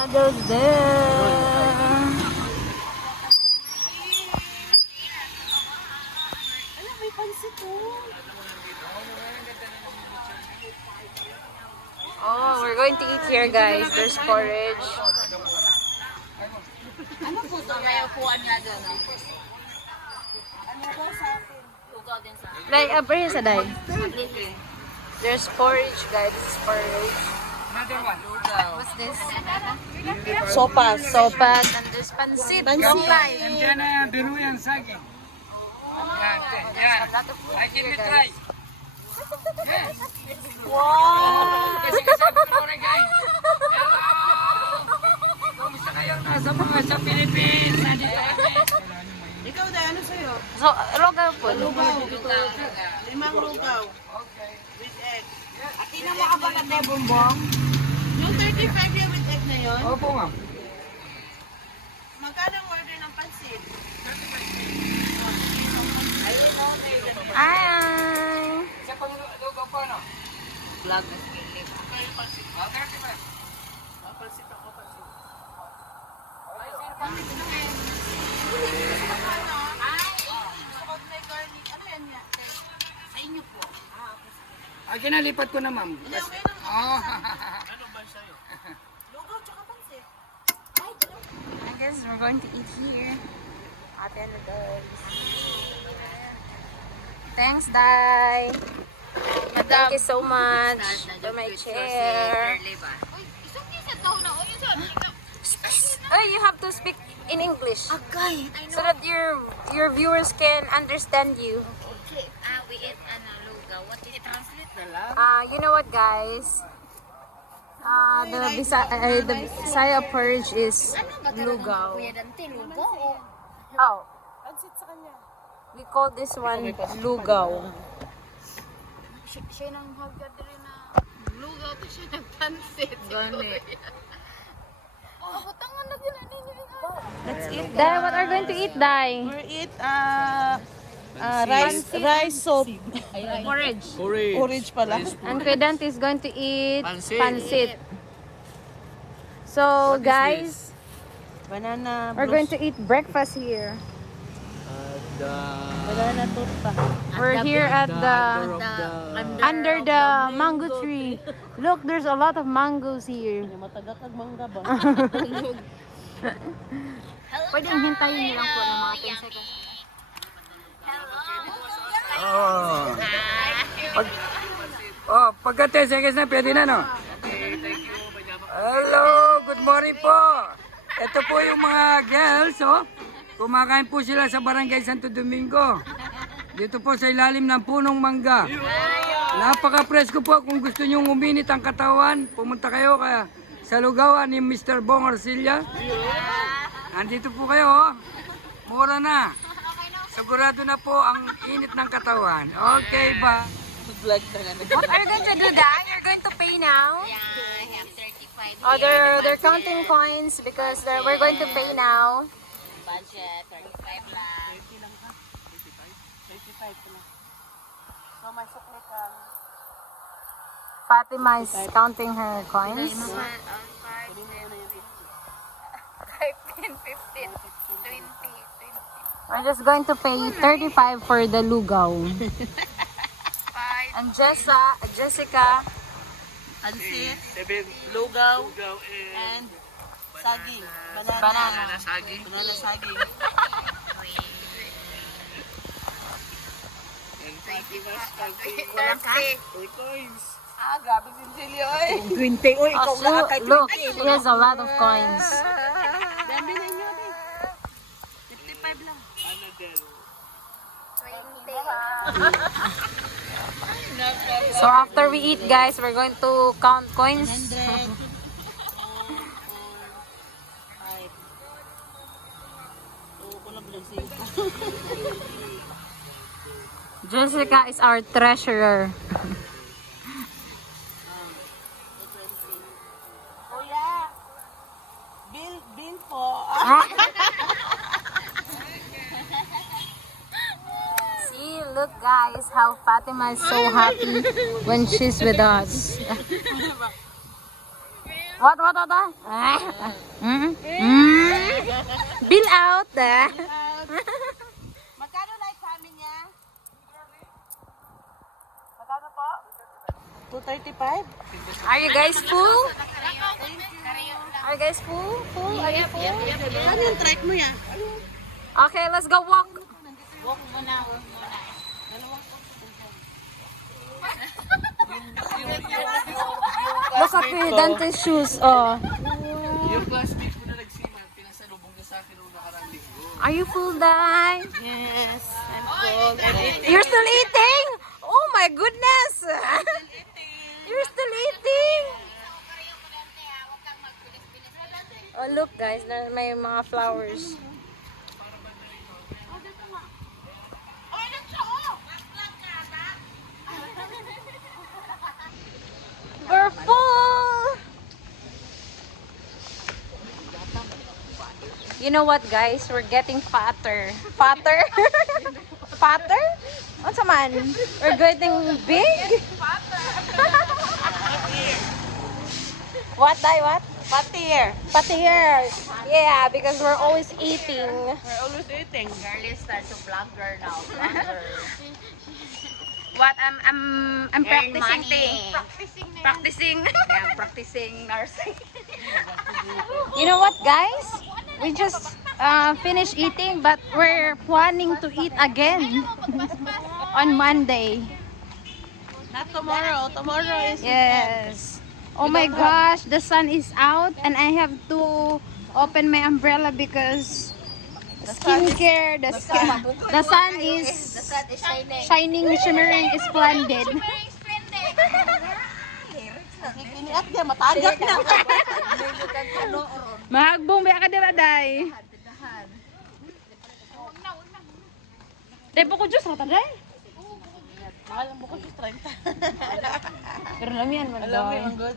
noodles there. Alam, may pansit po. Oh, we're going to eat here, guys. There's porridge. Ano po ito? May upuan nga doon. Ano po sa atin? Lugaw din sa atin. Like, bring sa day. There's porridge, guys. This is porridge. Another one. What's this? Sopas. Sopas. And there's pansit. Long life. Nandiyan na yan, biro yan, saging. Yan, yan. I give me try. Yes. Wow! Kasi kasabi ko na guys. Hello! Kumusta kayo nasa mga sa Philippines? Nandito kami. Ikaw na, ano sa'yo? So, lugaw po. Lugaw. Limang lugaw. Okay. With egg. At ina mo ka ba na bumbong? Yung 35 year with egg na yun? Opo ma'am. Magkano ang order ng pansit? Hi! Isa pang lugaw pa no? Vlog. Okay, 30 ba? Pansit ako, pansit. May garlic. Ano yan niya? Sa inyo po. Ah, kinalipat ko na ma'am. Okay lang. Oh. Lugaw tsaka pansit. I guess we're going to eat here. Ate noodles. Thanks, Dai. Thank you so much to my chair. Oh, you have to speak in English Agay. so that your viewers can understand you. We eat lugaw. What is it? Translate na lang. You know what, guys? The Bisaya porridge is lugaw. Kuya Dante, lugaw. Oh, Pansit sa kanya. we call this one lugaw. Siya nang hagad rin na lugaw to siya ng pansit. Gani. Oh, butangan na din ani. Let's eat. Dai, what are you going to eat, Dai? We eat rice soup. Porridge. Porridge pala. And Kuya Dante is going to eat pancit. So, guys, Banana. we're going to eat breakfast here. Banana torta. We're here at the under the mango tree. Look, there's a lot of mangoes here. Matagakag mangga ba? Pwedeng hintayin niyo lang po ng mga 10 seconds. Pagka 10 seconds na, pwede na, no? Hello, good morning po. Ito po yung mga girls, oh. Kumakain po sila sa Barangay Santo Domingo. Dito po sa ilalim ng punong mangga. Napaka-presko po. Kung gusto nyo uminit ang katawan, pumunta kayo sa lugawan ni Mr. Bong Arcilla. Andito po kayo, oh. Mura na. Sigurado na po ang init ng katawan. Okay ba? Vlog na nga. What are you going to do, Dai? You're going to pay now? Yeah, I have 35. Oh, they're counting coins because we're going to pay now. Budget, 35 lang. 35 lang. So, may sukli kang Fatima is counting her coins. 5, 10, 15, 20. We're just going to pay 35 for the lugaw. And Jessica, Pansit, lugaw, and saging. banana. Saging. Banana saging. Walang ka? 4 coins. Ah, grabe si Silio, eh. 20, oy, ikaw na kay 20. Look, she has a lot of coins. Dami na nyo, eh. 55 lang. So after we eat, guys, we're going to count coins. 100. Jessica is our treasurer. Kuya, bill po. See, look guys, how Fatima is so happy when she's with us. What? Bill out. Magkano na sa amin niya? Magkano po? 235? Are you guys full? Are you guys full? Full? Are you full? Ano yung trike mo yan? Okay, let's go walk. Walk muna. Look at the dentist shoes. Oh. Yung classmate ko na nagsiman, pinasalubong niya sa akin nung nakarang linggo. Are you full, Dai? Yes, I'm full. I'm eating. You're still eating? Oh my goodness! You're still eating? Oh look guys, may mga flowers. We're full! You know what guys? We're getting fatter. Fatter? Fatter? What's man? We're getting big? What, Dai? What? Patier. Patier. Yeah, because we're always eating. We're always eating. Girlie start to vlogger now. What? I'm Earn practicing money. thing. Practicing. Yeah, practicing nursing. You know what, guys? We just finished eating, but we're planning to eat again on Monday. Not tomorrow. Tomorrow is Yes. Oh my gosh, the sun is out and I have to open my umbrella because skincare, the sun is The sun is shining. shining, shimmering, splendid. Kiniat niya, matagak na. Mahagbong ba ka diba, Day? Day po ko Diyos, mata, Day? Mahal ang buko just 30. Pero alam yan, Alam mo yung good.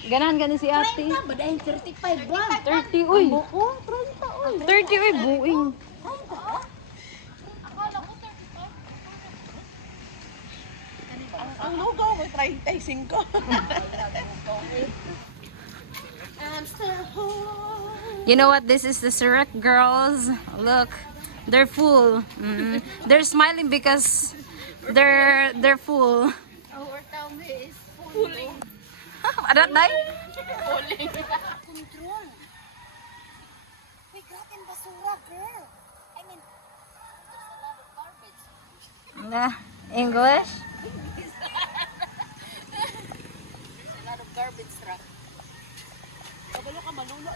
Ganahan si ate. Badahin 35 ba? 30, uy. 30, uy, buing. Ang lugaw mo, 35. You know what? This is the Surat girls. Look, they're full. They're smiling because they're full. Our tummy is fully. Adat, Day? Control. We got in basura, girl. I mean, there's a lot of garbage. English? There's a lot of garbage truck. Kabalo ka, malula.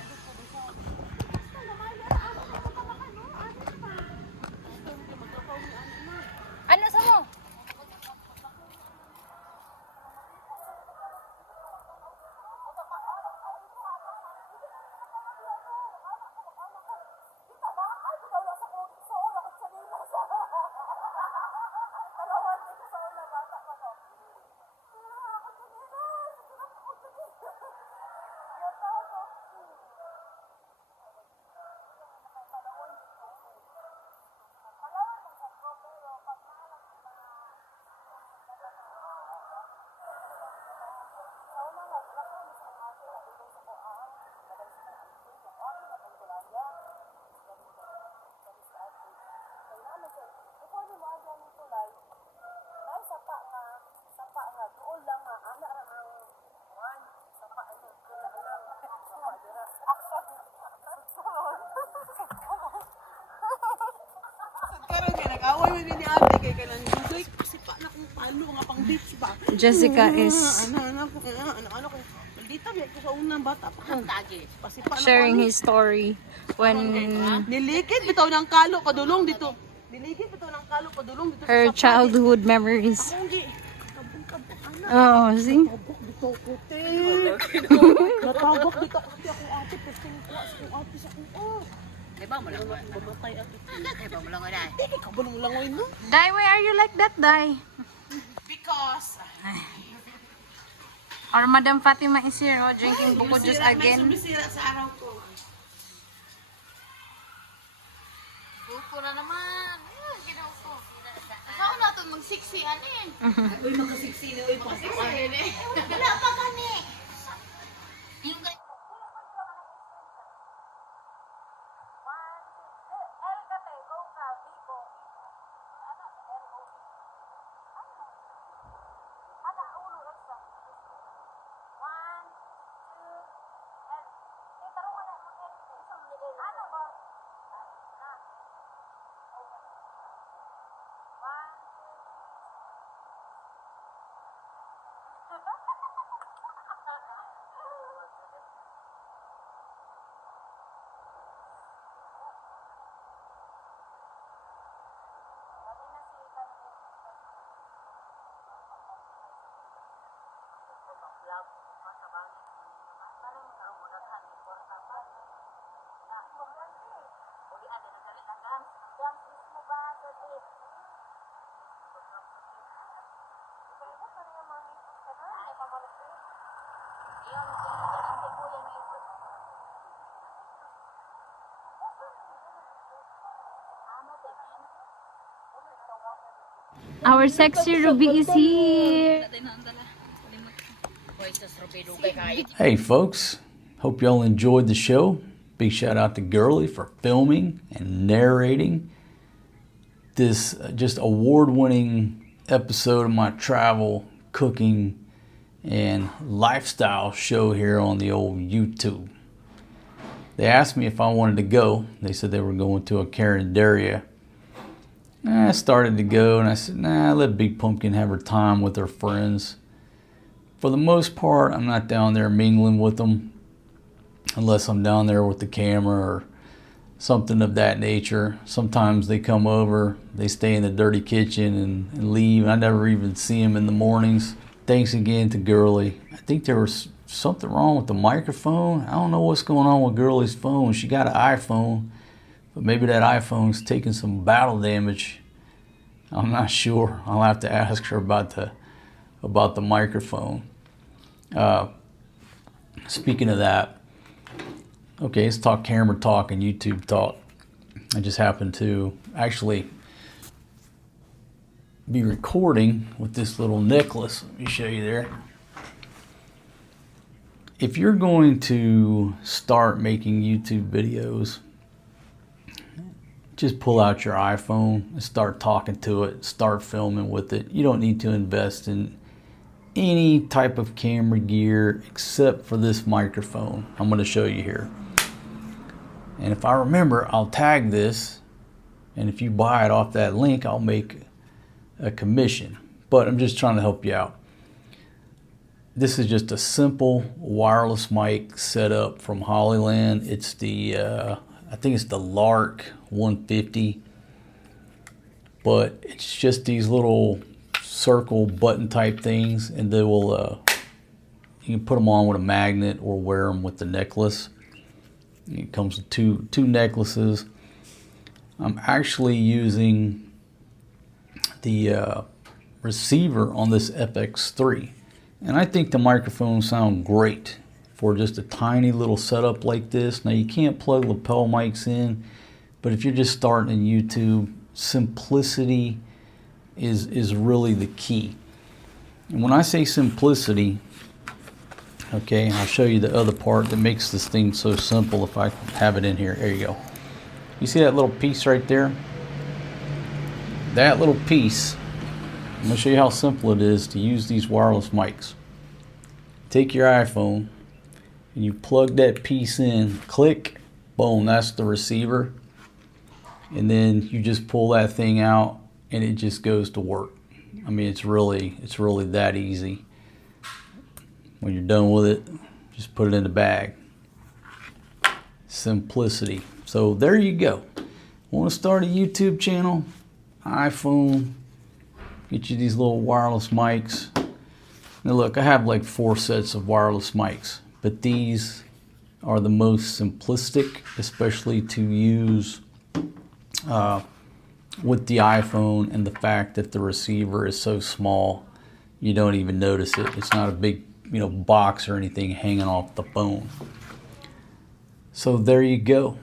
Ano sa mo? Karon nga, nag-away mo ni ate kay kanan dugay. Kasi pa na kung paano nga pang beach ba. Jessica is Ano ko. Maldita ba ko sa unang bata pa. Tagi. Pasipa na sharing his story when nilikid bitaw ng kalo padulong dito. Niligid bitaw ng kalo padulong dito her sa childhood memories. Hindi. Oh, see? Natawag dito kasi ako ate pesing ko sa ate sa ko. Diba mo lang? Mamatay ako. Diba mo lang na? Hindi ka bulong lang no. Dai, why are you like that, Dai? Because Our Madam Fatima is here, oh, drinking buko juice again. sumisira sa araw ko. Buko na naman. Ginaw ko. Ikaw na ito magsiksihan eh. Uy, makasiksi na uy. Wala pa kami. Our sexy Ruby is here. Hey folks, hope y'all enjoyed the show. Big shout out to Girly for filming and narrating this just award-winning episode of my travel, cooking, and lifestyle show here on the old YouTube. They asked me if I wanted to go. They said they were going to a Carinderia. I started to go and I said, nah, let Big Pumpkin have her time with her friends. For the most part, I'm not down there mingling with them unless I'm down there with the camera or something of that nature. Sometimes they come over, they stay in the dirty kitchen and leave. I never even see them in the mornings. Thanks again to Girly. I think there was something wrong with the microphone. I don't know what's going on with Girly's phone. She got an iPhone, but maybe that iPhone's taking some battle damage. I'm not sure. I'll have to ask her about the microphone. Speaking of that, okay, let's talk camera talk and YouTube talk. I just happened to actually be recording with this little necklace. Let me show you there. If you're going to start making YouTube videos, just pull out your iPhone and start talking to it, start filming with it. You don't need to invest in any type of camera gear except for this microphone I'm going to show you here. And if I remember, I'll tag this, and if you buy it off that link, I'll make a commission. But I'm just trying to help you out. This is just a simple wireless mic setup from Hollyland. It's the I think it's the Lark 150, but it's just these little circle button type things, and they will you can put them on with a magnet or wear them with the necklace. It comes with two necklaces. I'm actually using the receiver on this FX3, and I think the microphones sound great for just a tiny little setup like this. Now you can't plug lapel mics in, but if you're just starting in YouTube, simplicity is really the key. And when I say simplicity, okay, I'll show you the other part that makes this thing so simple. If I have it in here, there you go. You see that little piece right there? That little piece, I'm going to show you how simple it is to use these wireless mics. Take your iPhone and you plug that piece in, click, boom, that's the receiver. And then you just pull that thing out and it just goes to work. I mean, it's really that easy. When you're done with it, just put it in the bag. Simplicity. So there you go. Want to start a YouTube channel? iPhone, get you these little wireless mics. Now look, I have like 4 sets of wireless mics, but these are the most simplistic, especially to use with the iPhone, and the fact that the receiver is so small, you don't even notice it. It's not a big, box or anything hanging off the phone. So there you go.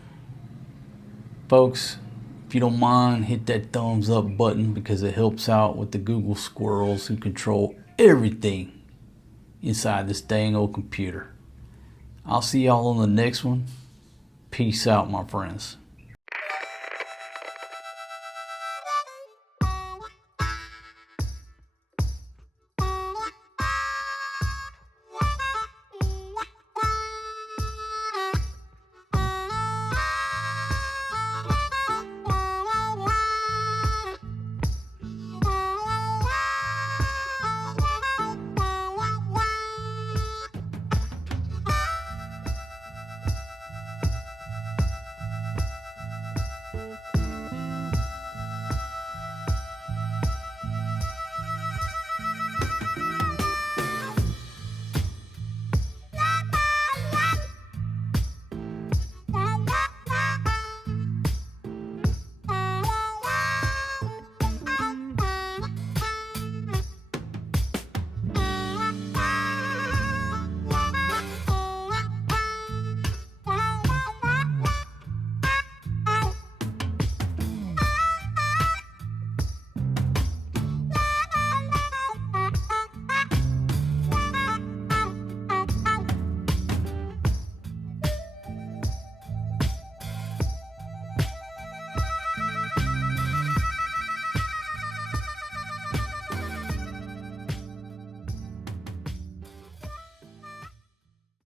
Folks, if you don't mind, hit that thumbs up button because it helps out with the Google squirrels who control everything inside this dang old computer. I'll see y'all on the next one. Peace out, my friends.